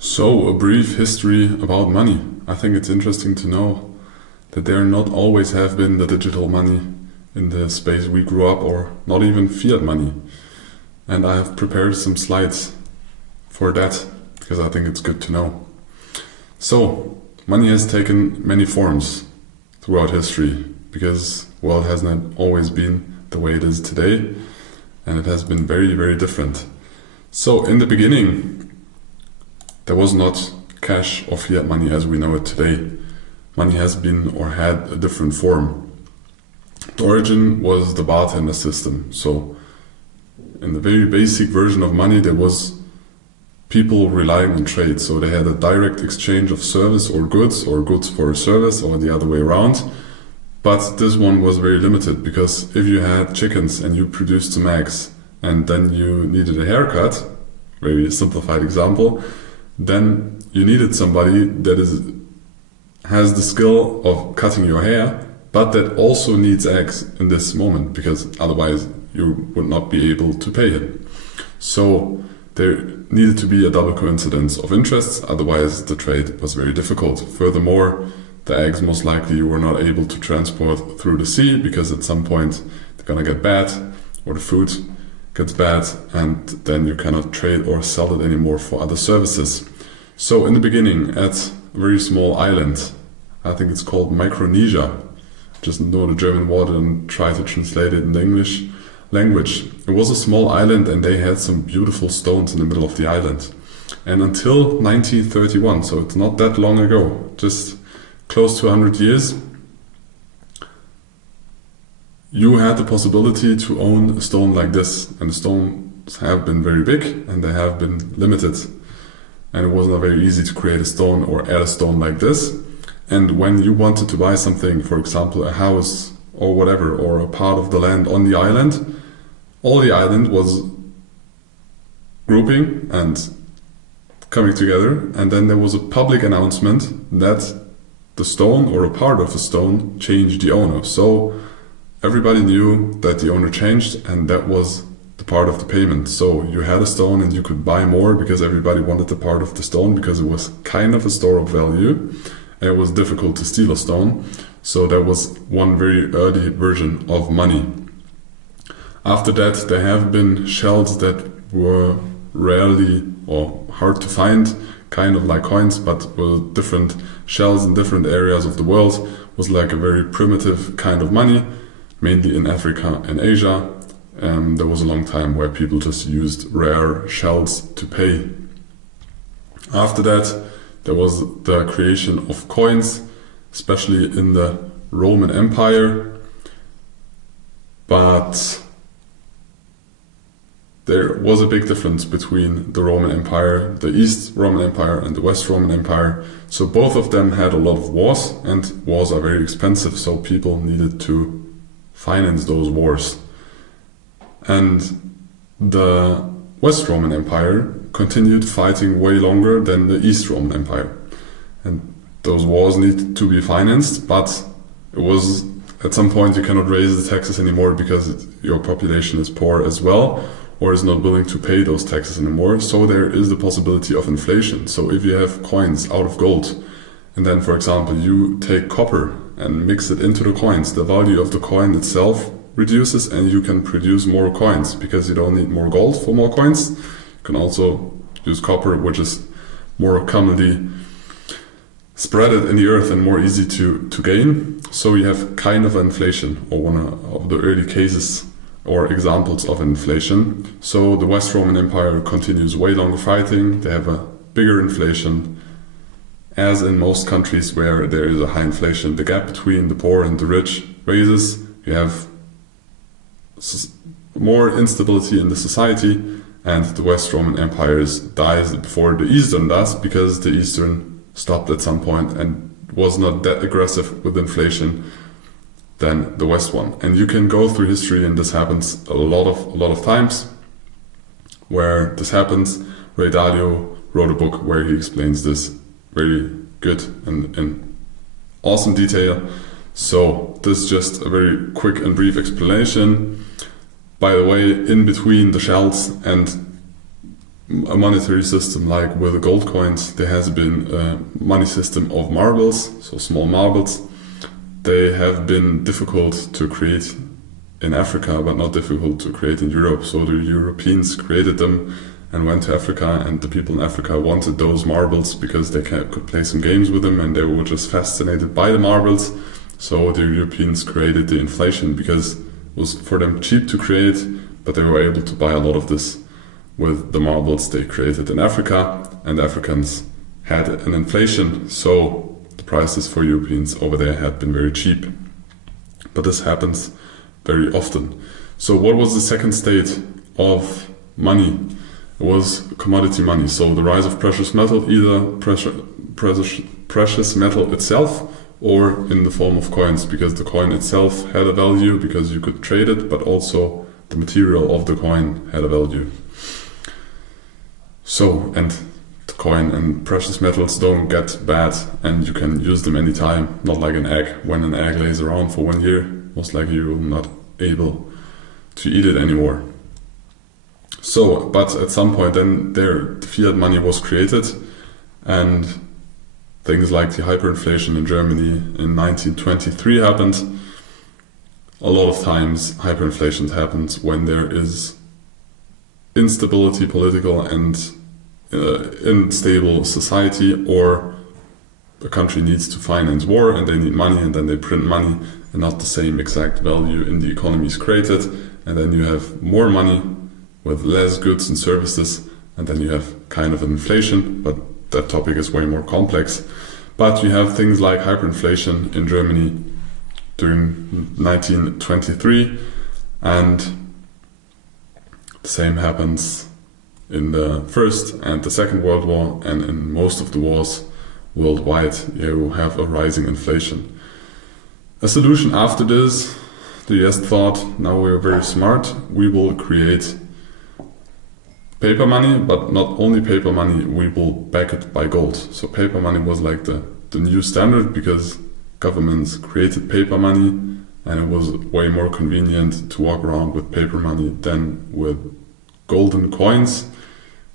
So, a brief history about money. I think it's interesting to know that there not always have been the digital money in the space we grew up, or not even fiat money. And I have prepared some slides for that because I think it's good to know. So, money has taken many forms throughout history because, well, it has not always been the way it is today, and it has been very, very different. So, in the beginning, there was not cash or fiat money as we know it today. Money has been or had a different form. The origin was the bartender system. So, in the very basic version of money, there was people relying on trade. So they had a direct exchange of service or goods for a service, or the other way around. But this one was very limited because if you had chickens and you produced some eggs and then you needed a haircut, very simplified example, then you needed somebody that has the skill of cutting your hair, but that also needs eggs in this moment, because otherwise you would not be able to pay him. So there needed to be a double coincidence of interests, otherwise the trade was very difficult. Furthermore, the eggs most likely you were not able to transport through the sea because at some point they're gonna get bad, or the food gets bad, and then you cannot trade or sell it anymore for other services. So in the beginning, at a very small island, I think it's called Micronesia, just know the German word and try to translate it in the English language. It was a small island and they had some beautiful stones in the middle of the island. And until 1931, so it's not that long ago, just close to 100 years, you had the possibility to own a stone like this. And the stones have been very big and they have been limited. And it was not very easy to create a stone or add a stone like this. And when you wanted to buy something, for example, a house or whatever, or a part of the land on the island, all the island was grouping and coming together. And then there was a public announcement that the stone or a part of the stone changed the owner. So everybody knew that the owner changed, and that was the part of the payment. So you had a stone and you could buy more because everybody wanted the part of the stone, because it was kind of a store of value and it was difficult to steal a stone. So that was one very early version of money. After that, there have been shells that were rarely or hard to find, kind of like coins, but were different shells in different areas of the world. It was like a very primitive kind of money, mainly in Africa and Asia. There was a long time where people just used rare shells to pay. After that, there was the creation of coins, especially in the Roman Empire. But there was a big difference between the Roman Empire, the East Roman Empire and the West Roman Empire. So both of them had a lot of wars, and wars are very expensive, so people needed to finance those wars. And the West Roman Empire continued fighting way longer than the East Roman Empire. And those wars needed to be financed, but it was at some point you cannot raise the taxes anymore because your population is poor as well, or is not willing to pay those taxes anymore. So there is the possibility of inflation. So if you have coins out of gold, and then, for example, you take copper and mix it into the coins, the value of the coin itself reduces and you can produce more coins because you don't need more gold for more coins. You can also use copper, which is more commonly spread in the earth and more easy to gain. So you have kind of inflation, or one of the early cases or examples of inflation. So the West Roman Empire continues way longer fighting. They have a bigger inflation. As in most countries where there is a high inflation, the gap between the poor and the rich raises. You have more instability in the society, and the West Roman Empire dies before the Eastern does, because the Eastern stopped at some point and was not that aggressive with inflation than the West one. And you can go through history, and this happens a lot of times where this happens. Ray Dalio wrote a book where he explains this very good and in awesome detail. So this is just a very quick and brief explanation. By the way, in between the shells and a monetary system. Like with the gold coins, there has been a money system of marbles, so small marbles. They have been difficult to create in Africa, but not difficult to create in Europe. So the Europeans created them and went to Africa, and the people in Africa wanted those marbles because they could play some games with them, and they were just fascinated by the marbles. So the Europeans created the inflation because it was for them cheap to create, but they were able to buy a lot of this with the marbles they created in Africa, and the Africans had an inflation, so the prices for Europeans over there had been very cheap. But this happens very often. So what was the second state of money? It was commodity money. So the rise of precious metal, either precious metal itself or in the form of coins, because the coin itself had a value because you could trade it, but also the material of the coin had a value. So, and the coin and precious metals don't get bad and you can use them anytime, not like an egg. When an egg lays around for 1 year, most likely you're not able to eat it anymore. So, but at some point then the fiat money was created, and things like the hyperinflation in Germany in 1923 happened. A lot of times hyperinflation happens when there is instability, political and unstable society, or a country needs to finance war and they need money, and then they print money and not the same exact value in the economy is created, and then you have more money with less goods and services, and then you have kind of an inflation, but that topic is way more complex. But you have things like hyperinflation in Germany during 1923, and the same happens in the First and the Second World War, and in most of the wars worldwide, you have a rising inflation. A solution after this, the US thought, now we're very smart, we will create paper money, but not only paper money, we will back it by gold. So paper money was like the new standard because governments created paper money, and it was way more convenient to walk around with paper money than with golden coins,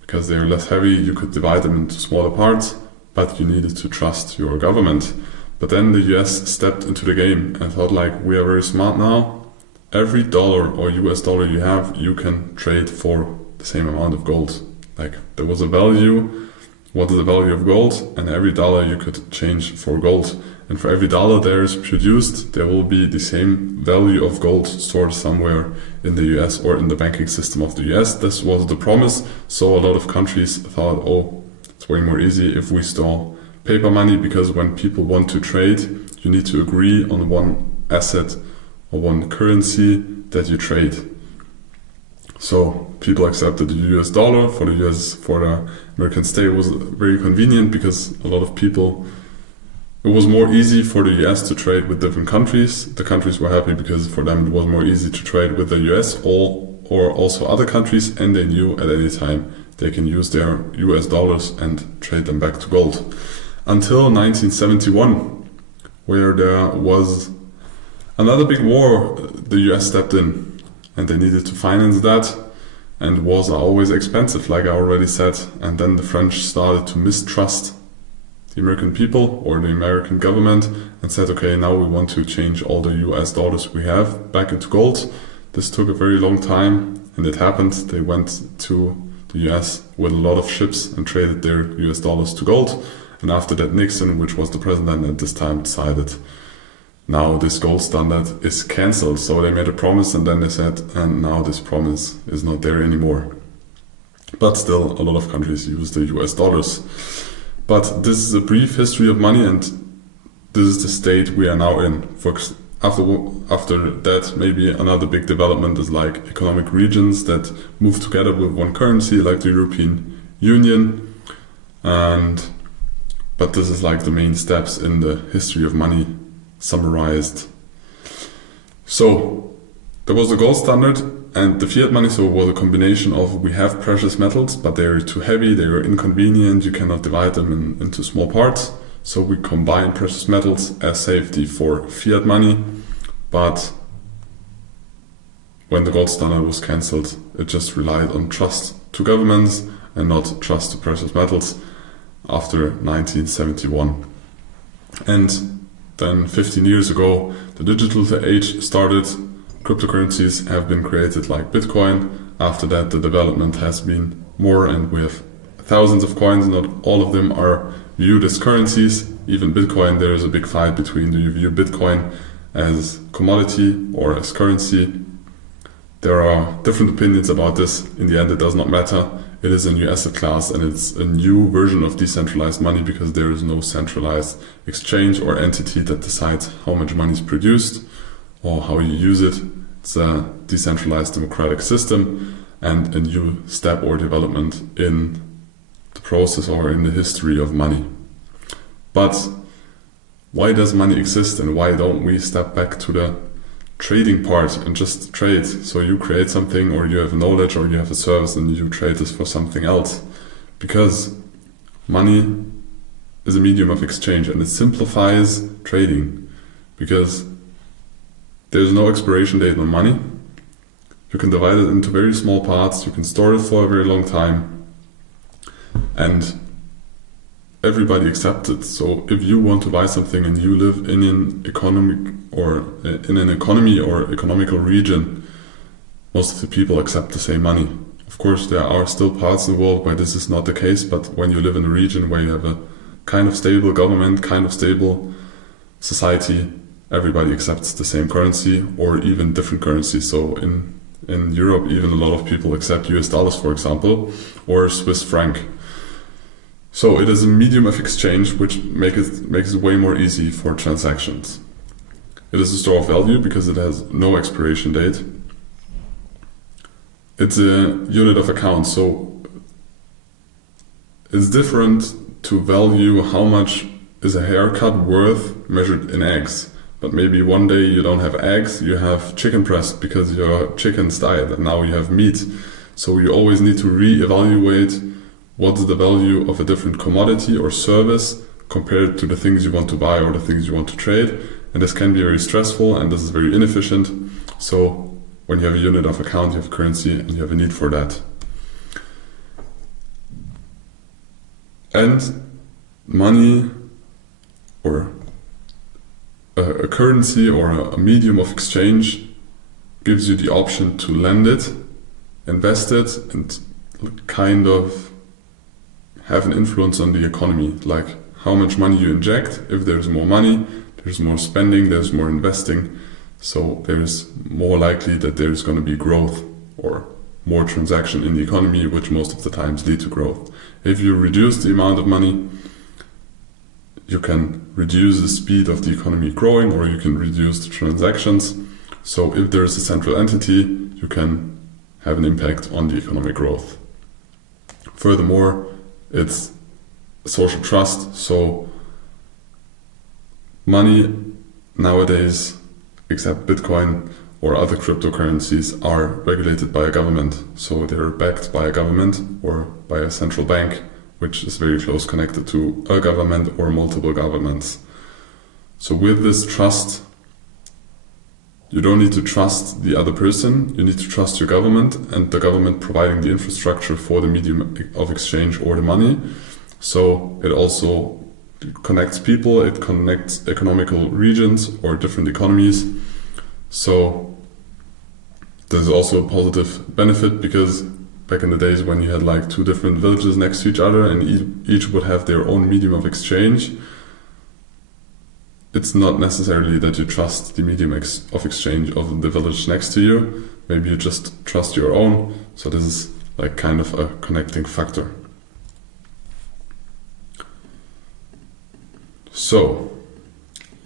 because they're less heavy, you could divide them into smaller parts, but you needed to trust your government. But then the US stepped into the game and thought, like, we are very smart now. Every dollar or US dollar you have, you can trade for the same amount of gold. Like, there was a value, what is the value of gold, and every dollar you could change for gold. And for every dollar there is produced, there will be the same value of gold stored somewhere in the US or in the banking system of the US. This was the promise. So a lot of countries thought, oh, it's way more easy if we store paper money, because when people want to trade, you need to agree on one asset or one currency that you trade. So people accepted the US dollar for the US, for the American state. It was very convenient because a lot of people, it was more easy for the US to trade with different countries. The countries were happy because for them it was more easy to trade with the US or also other countries, and they knew at any time they can use their US dollars and trade them back to gold. Until 1971, where there was another big war, the US stepped in and they needed to finance that, and wars are always expensive, like I already said. And then the French started to mistrust the American people or the American government and said, okay, now we want to change all the US dollars we have back into gold. This took a very long time, and it happened. They went to the US with a lot of ships and traded their US dollars to gold. And after that, Nixon, which was the president at this time, decided now this gold standard is cancelled. So they made a promise, and then they said, and now this promise is not there anymore. But still, a lot of countries use the US dollars. But this is a brief history of money, and this is the state we are now in. After that, maybe another big development is like economic regions that move together with one currency, like the European Union. But this is like the main steps in the history of money summarized. So there was the gold standard and the fiat money. So it was a combination of, we have precious metals, but they're too heavy, they are inconvenient, you cannot divide them into small parts. So we combine precious metals as safety for fiat money. But when the gold standard was cancelled, it just relied on trust to governments, and not trust to precious metals after 1971. And then 15 years ago, the digital age started. Cryptocurrencies have been created like Bitcoin. After that, the development has been more, and we have thousands of coins. Not all of them are viewed as currencies. Even Bitcoin, there is a big fight between do you view Bitcoin as commodity or as currency. There are different opinions about this. In the end, it does not matter. It is a new asset class, and it's a new version of decentralized money because there is no centralized exchange or entity that decides how much money is produced or how you use it. It's a decentralized democratic system and a new step or development in the process or in the history of money. But why does money exist, and why don't we step back to the trading part and just trade? So you create something, or you have knowledge, or you have a service, and you trade this for something else. Because money is a medium of exchange, and it simplifies trading. Because there's no expiration date on money. You can divide it into very small parts. You can store it for a very long time. And everybody accepts it. So if you want to buy something and you live in an economic or in an economy or economical region, most of the people accept the same money. Of course, there are still parts of the world where this is not the case, but when you live in a region where you have a kind of stable government, kind of stable society, everybody accepts the same currency or even different currencies. So in Europe, even a lot of people accept US dollars, for example, or Swiss franc. So it is a medium of exchange which makes it way more easy for transactions. It is a store of value because it has no expiration date. It's a unit of account, so it's different to value how much is a haircut worth measured in eggs. But maybe one day you don't have eggs, you have chicken breast because your chickens died and now you have meat. So you always need to re-evaluate what's the value of a different commodity or service compared to the things you want to buy or the things you want to trade. And this can be very stressful and this is very inefficient. So when you have a unit of account, you have currency and you have a need for that. And money or a currency or a medium of exchange gives you the option to lend it, invest it, and kind of have an influence on the economy, like how much money you inject. If there's more money, there's more spending, there's more investing, so there's more likely that there's going to be growth or more transaction in the economy, which most of the times lead to growth. If you reduce the amount of money, you can reduce the speed of the economy growing, or you can reduce the transactions. So if there is a central entity, you can have an impact on the economic growth. Furthermore, it's social trust. So money nowadays, except Bitcoin or other cryptocurrencies, are regulated by a government. So they're backed by a government or by a central bank, which is very close connected to a government or multiple governments. So with this trust, you don't need to trust the other person, you need to trust your government and the government providing the infrastructure for the medium of exchange or the money. So it also connects people, it connects economical regions or different economies. So there's also a positive benefit because back in the days when you had like two different villages next to each other and each would have their own medium of exchange, it's not necessarily that you trust the medium of exchange of the village next to you. Maybe you just trust your own. So this is like kind of a connecting factor. So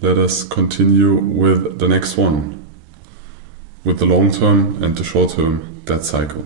let us continue with the next one, with the long-term and the short-term debt cycle.